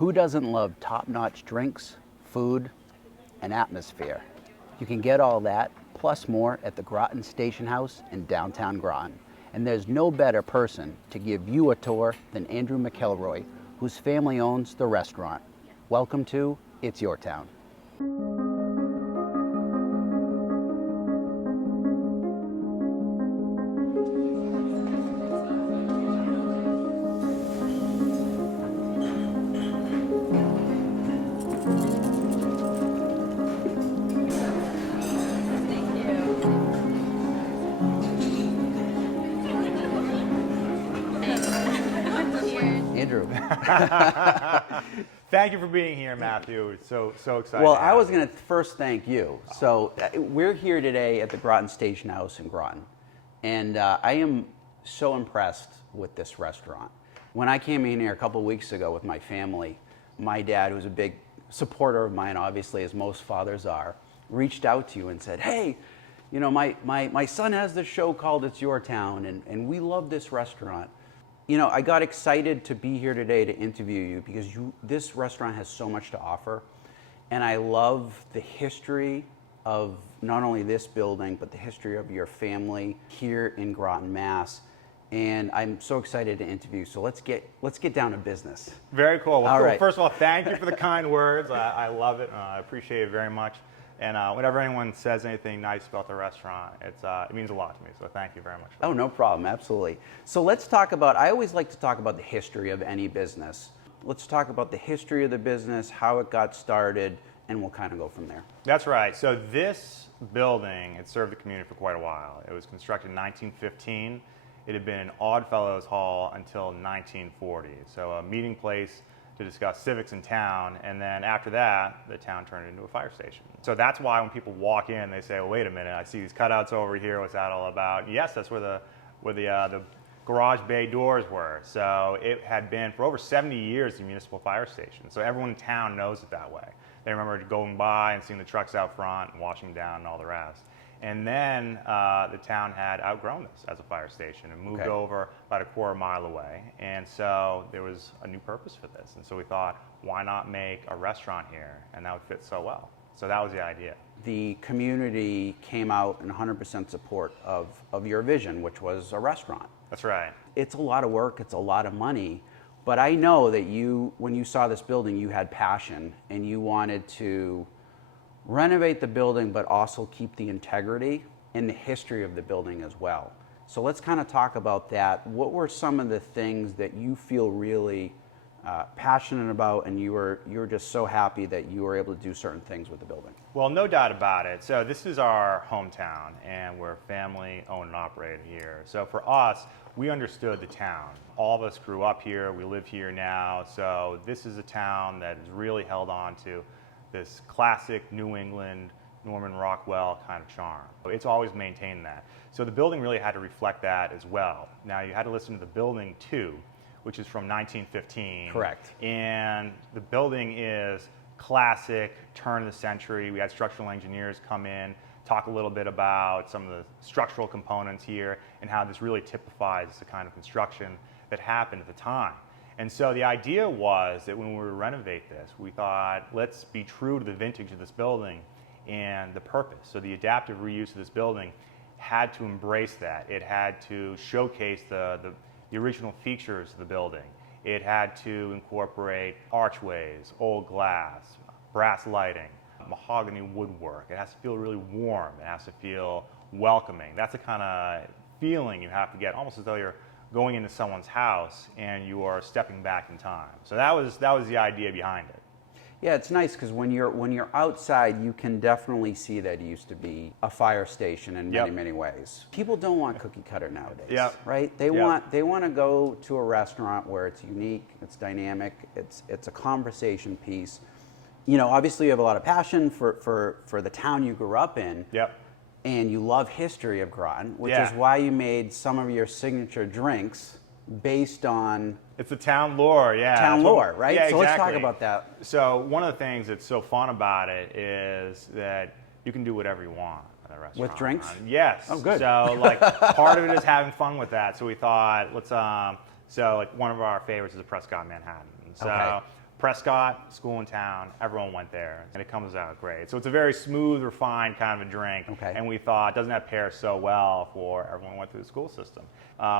Who doesn't love top-notch drinks, food, and atmosphere? You can get all that, plus more, at the Groton Station House in downtown Groton. And there's no better person to give you a tour than Andrew McElroy, whose family owns the restaurant. Welcome to It's Your Town. Andrew. Thank you for being here, Matthew. So excited. Well, I was going to first thank you. So we're here today at the Groton Station House in Groton, and I am so impressed with this restaurant. When I came in here a couple weeks ago with my family, my dad, who's a big supporter of mine, obviously, as most fathers are, reached out to you and said, hey, you know, my son has this show called It's Your Town, and we love this restaurant. You know, I got excited to be here today to interview you because this restaurant has so much to offer. And I love the history of not only this building, but the history of your family here in Groton, Mass. And I'm so excited to interview. So let's get down to business. Very cool. Well, All right. First of all, thank you for the kind words. I love it. I appreciate it very much. And whenever anyone says anything nice about the restaurant, it means a lot to me. So thank you very much. Oh, no problem. Absolutely. So let's talk about, I always like to talk about the history of any business. Let's talk about the history of the business, how it got started, and we'll kind of go from there. That's right. So this building had served the community for quite a while. It was constructed in 1915. It had been an Oddfellows Hall until 1940. So a meeting place to discuss civics in town, and then after that, the town turned into a fire station. So that's why when people walk in, they say, "Oh, wait a minute! I see these cutouts over here. What's that all about?" Yes, that's where the garage bay doors were. So it had been for over 70 years the municipal fire station. So everyone in town knows it that way. They remember going by and seeing the trucks out front and washing down and all the rest. And then the town had outgrown this as a fire station and moved over about a quarter mile away. And so there was a new purpose for this. And so we thought, why not make a restaurant here? And that would fit so well. So that was the idea. The community came out in 100% support of your vision, which was a restaurant. That's right. It's a lot of work, it's a lot of money, but I know that when you saw this building, you had passion and you wanted to renovate the building, but also keep the integrity and the history of the building as well. So let's kind of talk about that. What were some of the things that you feel really passionate about, and you were just so happy that you were able to do certain things with the building? Well, no doubt about it. So this is our hometown, and we're family owned and operated here. So for us, we understood the town. All of us grew up here. We live here now. So this is a town that is really held on to this classic New England, Norman Rockwell kind of charm. It's always maintained that. So the building really had to reflect that as well. Now you had to listen to the building too, which is from 1915. Correct. And the building is classic, turn of the century. We had structural engineers come in, talk a little bit about some of the structural components here and how this really typifies the kind of construction that happened at the time. And so the idea was that when we would renovate this, we thought, let's be true to the vintage of this building and the purpose. So the adaptive reuse of this building had to embrace that. It had to showcase the original features of the building. It had to incorporate archways, old glass, brass lighting, mahogany woodwork. It has to feel really warm. It has to feel welcoming. That's the kind of feeling you have to get, almost as though you're going into someone's house and you are stepping back in time. So that was the idea behind it. Yeah, it's nice because when you're outside, you can definitely see that it used to be a fire station in many ways. People don't want cookie cutter nowadays, right? They want to go to a restaurant where it's unique, it's dynamic, it's a conversation piece. You know, obviously you have a lot of passion for the town you grew up in. Yep. And you love history of Groton, which is why you made some of your signature drinks based on... It's the town lore, Town lore, right? Yeah, so exactly. Let's talk about that. So one of the things that's so fun about it is that you can do whatever you want at a restaurant. With drinks? Yes. Oh, good. So like part of it is having fun with that. So we thought, let's, so like one of our favorites is a Prescott Manhattan. So Prescott, school in town, everyone went there, and it comes out great. So it's a very smooth, refined kind of a drink, Okay. and we thought, doesn't that pair so well for everyone who went through the school system?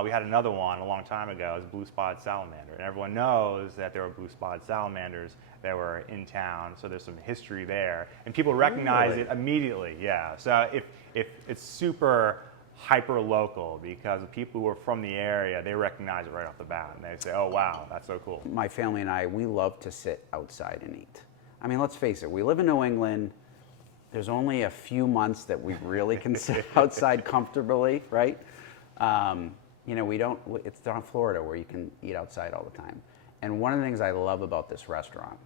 We had another one a long time ago, it was blue spotted salamander, and everyone knows that there were blue spotted salamanders that were in town, so there's some history there, and people recognize Really? it immediately, yeah. So if it's super hyper local, because the people who are from the area, they recognize it right off the bat, and they say, oh wow, that's so cool. My family and I, we love to sit outside and eat. I mean, let's face it, we live in New England. There's only a few months that we really can sit outside comfortably, right? You know, we don't, it's not Florida where you can eat outside all the time. And one of the things I love about this restaurant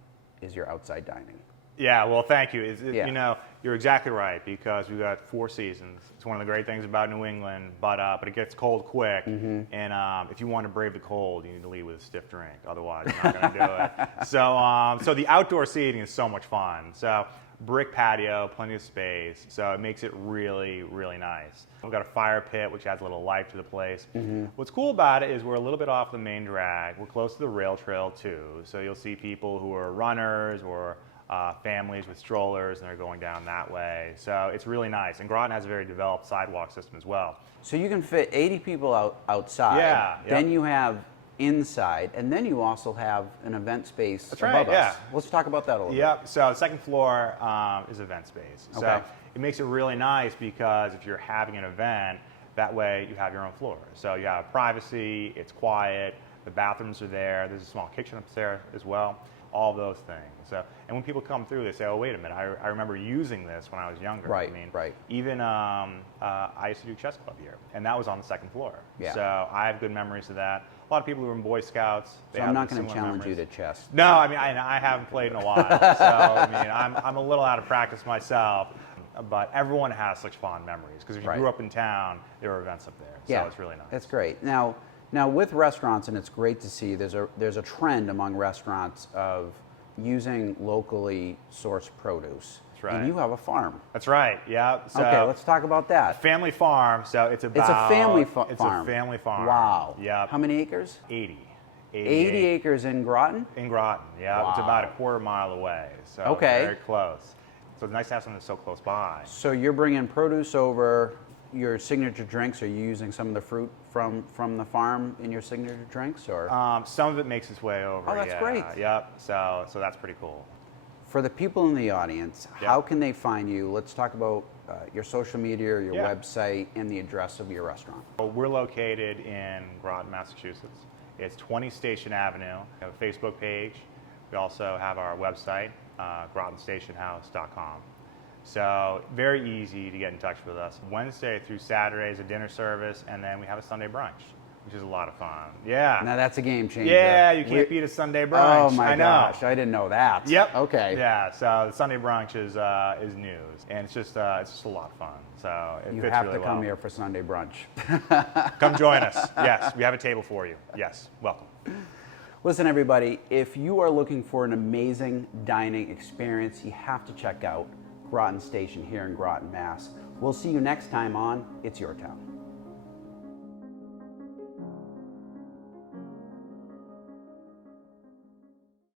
is your outside dining. Yeah, well, thank you. Yeah. You know, you're exactly right, because we've got 4 seasons. It's one of the great things about New England, but it gets cold quick, and if you want to brave the cold, you need to lead with a stiff drink. Otherwise, you're not going to do it. So the outdoor seating is so much fun. So brick patio, plenty of space, so it makes it really, really nice. We've got a fire pit, which adds a little life to the place. What's cool about it is we're a little bit off the main drag. We're close to the rail trail, too, so you'll see people who are runners or families with strollers, and they're going down that way. So it's really nice. And Groton has a very developed sidewalk system as well. So you can fit 80 people outside. Yeah, yep. Then you have inside, and then you also have an event space That's above right, us. yeah. Let's talk about that a little bit. Yep, so the second floor is event space. So Okay. it makes it really nice, because if you're having an event, that way you have your own floor. So you have privacy, it's quiet, the bathrooms are there, there's a small kitchen upstairs as well, all those things. So, and when people come through, they say, oh, wait a minute, I remember using this when I was younger. Right, I mean, right. Even I used to do chess club here, and that was on the second floor. Yeah. So I have good memories of that. A lot of people who were in Boy Scouts, they So have I'm not going to similar challenge memories. you to chess. No, I mean, I haven't played in a while, so I mean, I'm a little out of practice myself, but everyone has such fond memories, because if you Right. grew up in town, there were events up there, so Yeah, it's really nice. That's great. Now with restaurants, and it's great to see, there's a trend among restaurants of using locally sourced produce. That's right. And you have a farm. That's right, yeah. So Okay, let's talk about that. family farm, so it's about... It's a family farm. It's a family farm. Wow. Yeah. How many acres? 80. 80 acres in Groton? In Groton, yeah. It's Wow. about a quarter mile away, so Okay. very close. So it's nice to have something so close by. So you're bringing produce over. Your signature drinks, are you using some of the fruit from the farm in your signature drinks, or? Some of it makes its way over. Oh, that's yeah. great. Yep. So that's pretty cool. For the people in the audience, Yeah. how can they find you? Let's talk about your social media, your Yeah. website, and the address of your restaurant. We're located in Groton, Massachusetts. It's 20 Station Avenue. We have a Facebook page. We also have our website, GrotonStationHouse.com. So very easy to get in touch with us. Wednesday through Saturday is a dinner service, and then we have a Sunday brunch, which is a lot of fun. Yeah. Now that's a game changer. Yeah, you can't beat a Sunday Oh brunch. my I know. gosh, I didn't know that. Yep. Okay. Yeah. So the Sunday brunch is news, and it's just a lot of fun. So it You fits have really to come well. here for Sunday brunch. Come join us. Yes, we have a table for you. Yes, welcome. Listen, everybody, if you are looking for an amazing dining experience, you have to check out Groton Station here in Groton, Mass. We'll see you next time on It's Your Town.